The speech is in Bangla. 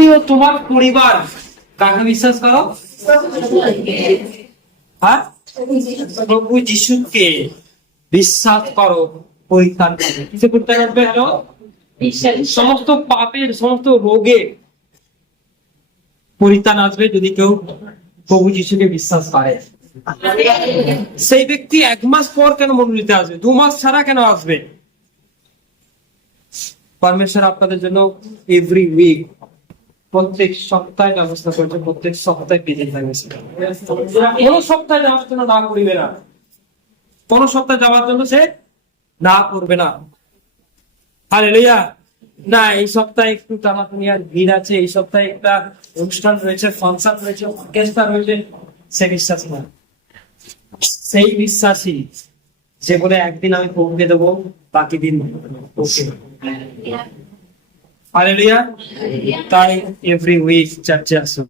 ব্যক্তি ও তোমার পরিবার কাকে বিশ্বাস করো? হ্যাঁ, প্রভু যিশুকে বিশ্বাস করো। পরিত্রাণ পাবে। কিসে পরিত্রাণ আসবে? হ্যালো, সমস্ত পাপের, সমস্ত রোগে পরিত্রাণ আসবে যদি কেউ প্রভু যিশুকে বিশ্বাস করে। সেই ব্যক্তি 1 মাস পর কেন মণ্ডলীতে আসবে? 2 মাস ছাড়া কেন আসবে? পরমেশ্বর আপনাদের জন্য এভরি উইক, প্রত্যেক সপ্তাহে ব্যবস্থা করছে, প্রত্যেক সপ্তাহে পেজে থাকবে। কোন সপ্তাহে যাওয়ার জন্য না করিবে না, কোন সপ্তাহে যাওয়ার জন্য সে না করবে না। হালেলুয়া। না, এই সপ্তাহে একটু টানাটানি আর ভিড় আছে, এই সপ্তাহে একটা অনুষ্ঠান রয়েছে, ফাংশন রয়েছে, অর্কেস্ট্রা রয়েছে, সে বিশ্বাস না। সেই বিশ্বাসী যে বলে একদিন আমি পৌঁছে দেবো, বাকি দিন পৌঁছে দেবো। হালেলুয়া। তাই এভরি উইক চার্চে আসুন।